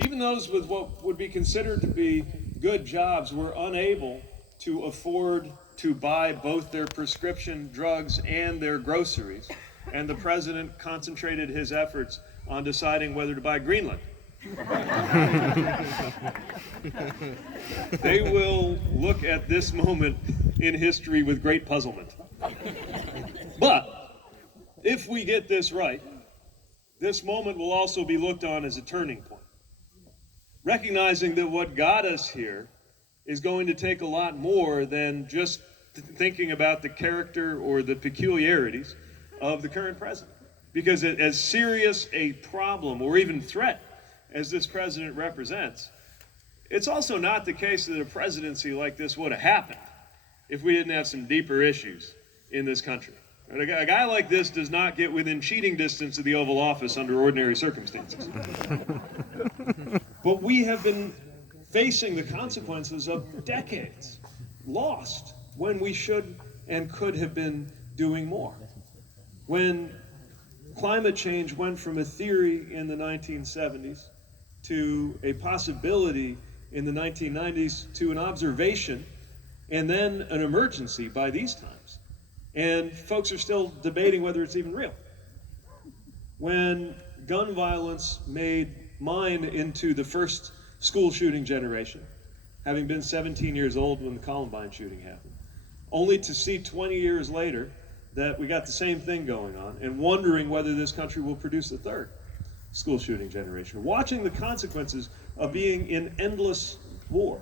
Even those with what would be considered to be good jobs were unable to afford to buy both their prescription drugs and their groceries. And the president concentrated his efforts on deciding whether to buy Greenland. They will look at this moment in history with great puzzlement. But if we get this right, this moment will also be looked on as a turning point. Recognizing that what got us here is going to take a lot more than just thinking about the character or the peculiarities of the current president. Because as serious a problem or even threat as this president represents, it's also not the case that a presidency like this would have happened if we didn't have some deeper issues in this country. A guy like this does not get within cheating distance of the Oval Office under ordinary circumstances. But we have been facing the consequences of decades lost when we should and could have been doing more. When climate change went from a theory in the 1970s to a possibility in the 1990s to an observation and then an emergency by these times. And folks are still debating whether it's even real. When gun violence made mine into the first school shooting generation, having been 17 years old when the Columbine shooting happened, only to see 20 years later that we got the same thing going on and wondering whether this country will produce a third school shooting generation. Watching the consequences of being in endless war,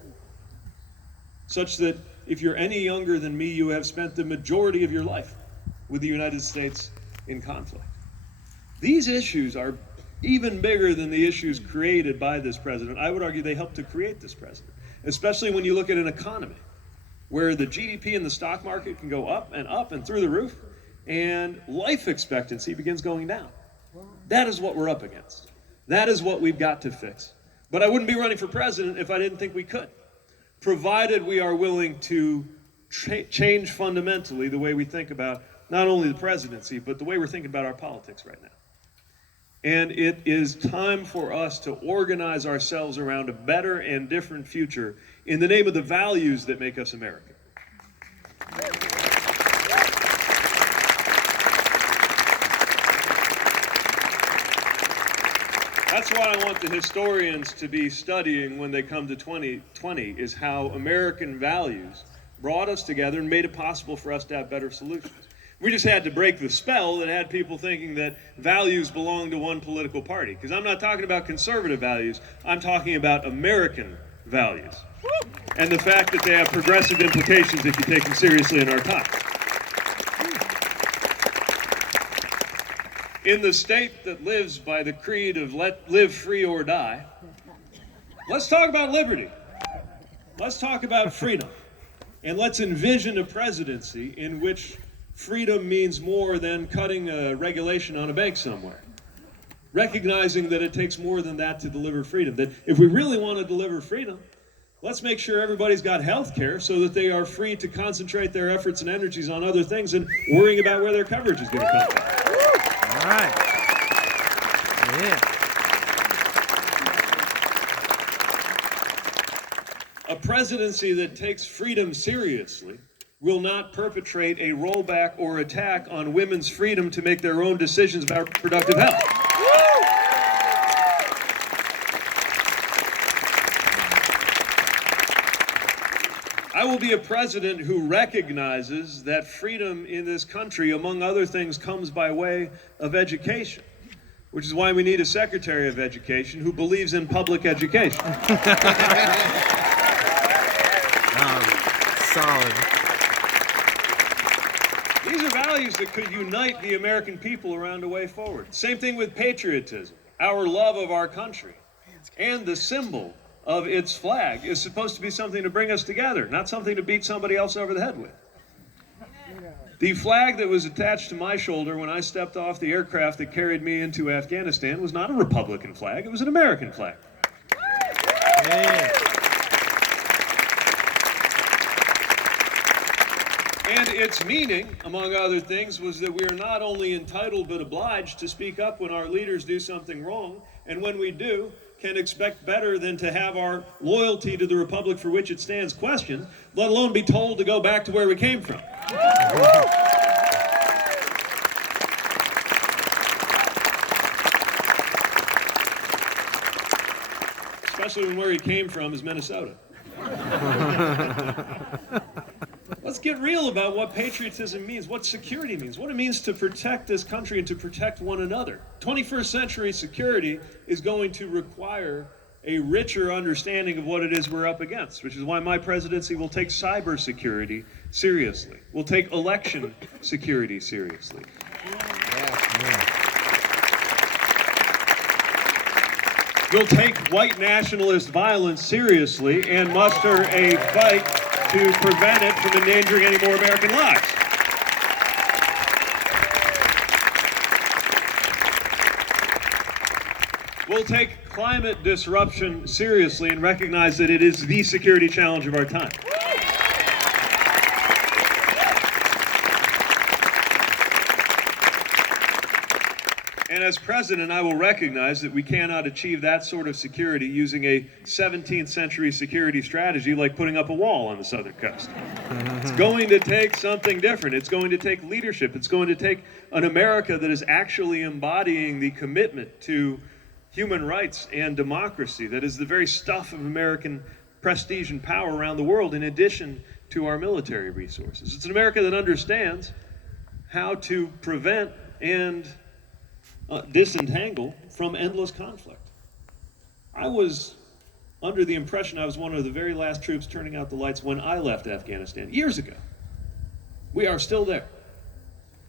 such that if you're any younger than me, you have spent the majority of your life with the United States in conflict. These issues are even bigger than the issues created by this president. I would argue they helped to create this president, especially when you look at an economy where the GDP and the stock market can go up and through the roof, and life expectancy begins going down. That is what we're up against. That is what we've got to fix. But I wouldn't be running for president if I didn't think we could, provided we are willing to change fundamentally the way we think about not only the presidency, but the way we're thinking about our politics right now. And it is time for us to organize ourselves around a better and different future in the name of the values that make us American. That's what I want the historians to be studying when they come to 2020, is how American values brought us together and made it possible for us to have better solutions. We just had to break the spell that had people thinking that values belong to one political party. Because I'm not talking about conservative values, I'm talking about American values. And the fact that they have progressive implications if you take them seriously in our time. In the state that lives by the creed of live free or die, let's talk about liberty. Let's talk about freedom. And let's envision a presidency in which freedom means more than cutting a regulation on a bank somewhere. Recognizing that it takes more than that to deliver freedom. That if we really want to deliver freedom, let's make sure everybody's got health care so that they are free to concentrate their efforts and energies on other things and worrying about where their coverage is going to come from. All right. Yeah. A presidency that takes freedom seriously will not perpetrate a rollback or attack on women's freedom to make their own decisions about reproductive health. I will be a president who recognizes that freedom in this country, among other things, comes by way of education, which is why we need a Secretary of Education who believes in public education. Solid. These are values that could unite the American people around a way forward. Same thing with patriotism, our love of our country, and the symbol of its flag is supposed to be something to bring us together, not something to beat somebody else over the head with. The flag that was attached to my shoulder when I stepped off the aircraft that carried me into Afghanistan was not a Republican flag, it was an American flag. Yeah. And its meaning, among other things, was that we are not only entitled but obliged to speak up when our leaders do something wrong, and when we do, can expect better than to have our loyalty to the republic for which it stands questioned, let alone be told to go back to where we came from. Especially when where he came from is Minnesota. Let's get real about what patriotism means, what security means, what it means to protect this country and to protect one another. 21st century security is going to require a richer understanding of what it is we're up against, which is why my presidency will take cybersecurity seriously. We'll take election security seriously. You'll take white nationalist violence seriously and muster a fight to prevent it from endangering any more American lives. We'll take climate disruption seriously and recognize that it is the security challenge of our time. And as president, I will recognize that we cannot achieve that sort of security using a 17th century security strategy like putting up a wall on the southern coast. It's going to take something different. It's going to take leadership. It's going to take an America that is actually embodying the commitment to human rights and democracy that is the very stuff of American prestige and power around the world, in addition to our military resources. It's an America that understands how to prevent and disentangle from endless conflict. I was under the impression I was one of the very last troops turning out the lights when I left Afghanistan years ago. We are still there.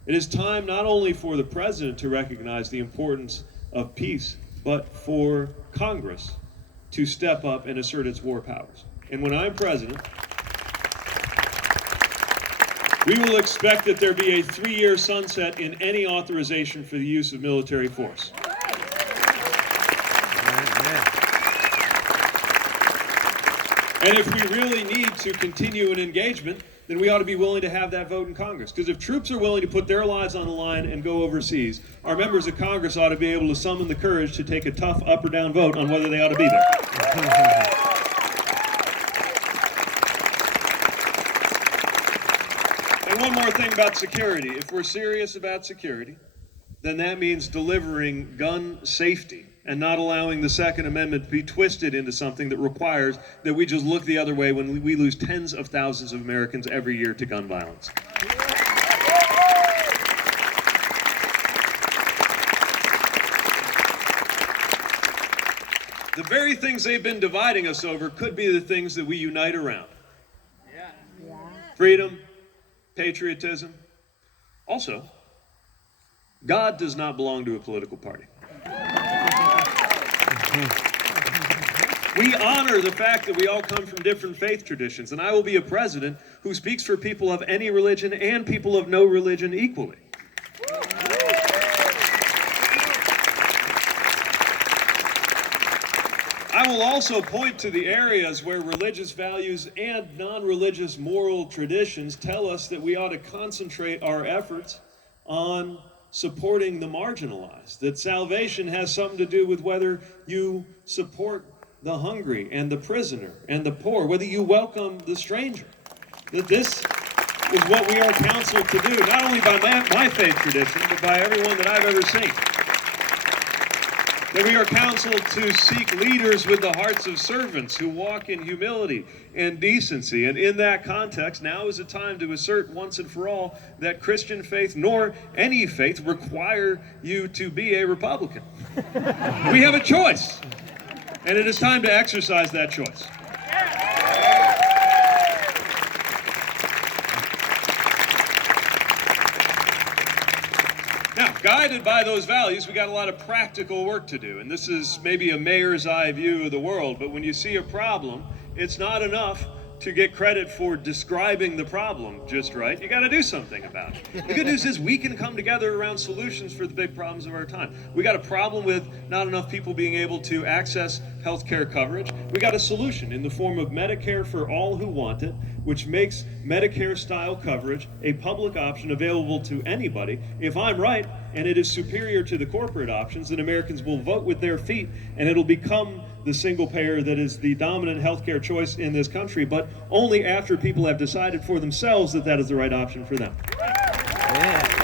It is time not only for the president to recognize the importance of peace, but for Congress to step up and assert its war powers. And when I'm president, we will expect that there be a 3-year sunset in any authorization for the use of military force. And if we really need to continue an engagement, then we ought to be willing to have that vote in Congress. Because if troops are willing to put their lives on the line and go overseas, our members of Congress ought to be able to summon the courage to take a tough up or down vote on whether they ought to be there. And one more thing about security. If we're serious about security, then that means delivering gun safety and not allowing the Second Amendment to be twisted into something that requires that we just look the other way when we lose tens of thousands of Americans every year to gun violence. The very things they've been dividing us over could be the things that we unite around. Freedom, patriotism. Also, God does not belong to a political party. We honor the fact that we all come from different faith traditions, and I will be a president who speaks for people of any religion and people of no religion equally. I will also point to the areas where religious values and non-religious moral traditions tell us that we ought to concentrate our efforts on supporting the marginalized, that salvation has something to do with whether you support the hungry and the prisoner and the poor, whether you welcome the stranger, that this is what we are counseled to do, not only by my faith tradition, but by everyone that I've ever seen. That we are counseled to seek leaders with the hearts of servants who walk in humility and decency. And in that context, now is a time to assert once and for all that Christian faith, nor any faith, require you to be a Republican. We have a choice, and it is time to exercise that choice. Now, guided by those values, we got a lot of practical work to do. And this is maybe a mayor's eye view of the world, but when you see a problem, it's not enough to get credit for describing the problem just right. You got to do something about it. The good news is we can come together around solutions for the big problems of our time. We got a problem with not enough people being able to access health care coverage. We got a solution in the form of Medicare for all who want it, which makes Medicare-style coverage a public option available to anybody. If I'm right, and it is superior to the corporate options, then Americans will vote with their feet, and it'll become the single payer that is the dominant healthcare choice in this country, but only after people have decided for themselves that that is the right option for them. Yeah.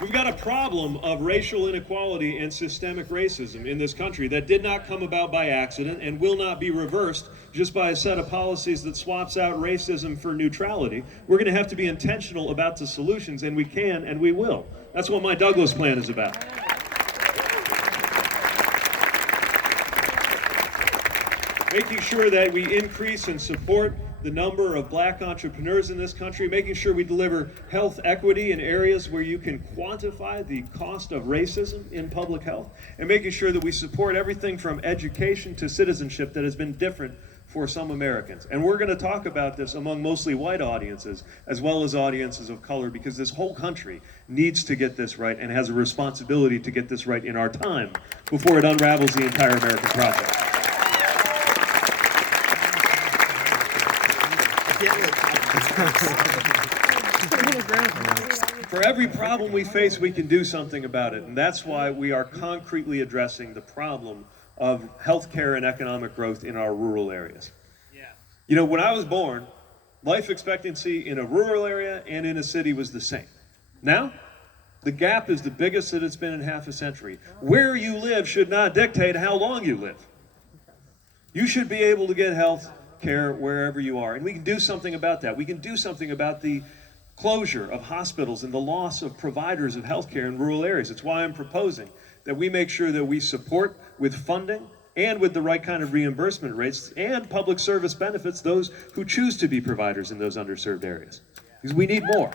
We've got a problem of racial inequality and systemic racism in this country that did not come about by accident and will not be reversed just by a set of policies that swaps out racism for neutrality. We're going to have to be intentional about the solutions, and we can and we will. That's what my Douglas plan is about. Making sure that we increase and support the number of black entrepreneurs in this country, making sure we deliver health equity in areas where you can quantify the cost of racism in public health, and making sure that we support everything from education to citizenship that has been different for some Americans. And we're going to talk about this among mostly white audiences as well as audiences of color, because this whole country needs to get this right and has a responsibility to get this right in our time before it unravels the entire American project. For every problem we face, we can do something about it, and that's why we are concretely addressing the problem of healthcare and economic growth in our rural areas. You know, when I was born, life expectancy in a rural area and in a city was the same. Now, the gap is the biggest that it's been in half a century. Where you live should not dictate how long you live. You should be able to get health care wherever you are, and we can do something about that. We can do something about the closure of hospitals and the loss of providers of healthcare in rural areas. It's why I'm proposing that we make sure that we support with funding and with the right kind of reimbursement rates and public service benefits those who choose to be providers in those underserved areas, because we need more.